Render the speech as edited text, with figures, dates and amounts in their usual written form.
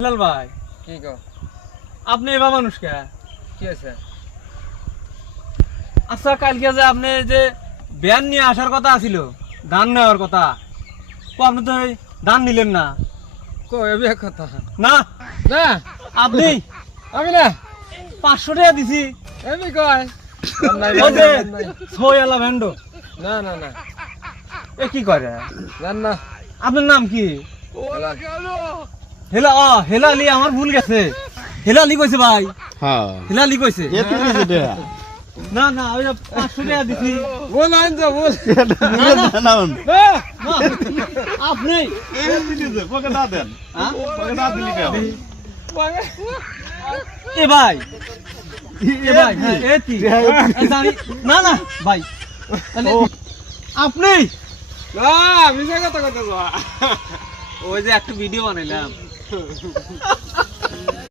লাল ভাই কি গো আপনি এবার মানুষ কে কি আছে? আচ্ছা কালকে যে আপনি যে ব্যান নিয়ে আসার কথা ছিল ধান নেওয়ার কথা তো আপনি তো এই ধান নিলেন না কো এবে কথা না না আপনি আমি না 500 টাকা দিছি এবে কয় নাই ওই যে ছয়লা ভ্যান্ডো না না না এ কি করে জান না আপনার নাম কি ওলা হেলা হেলা আলী আমার ভুল গেছে হেলা আলী কইছে ভাই হ্যাঁ হেলা আলী কইছে এত কিছু দেয়া না না ওই 500 টাকা দিছি বল আন যা বল না না নাউন না, আপনি পকে দা দেন হ্যাঁ? পকে দা দিলি কেন এ ভাই এ ভাই হ্যাঁ, এ কি এ দাঁড়ি- না না ভাই তাহলে আপনি না মিছা কথা কথা ওই যে একটা ভিডিও বানাইলাম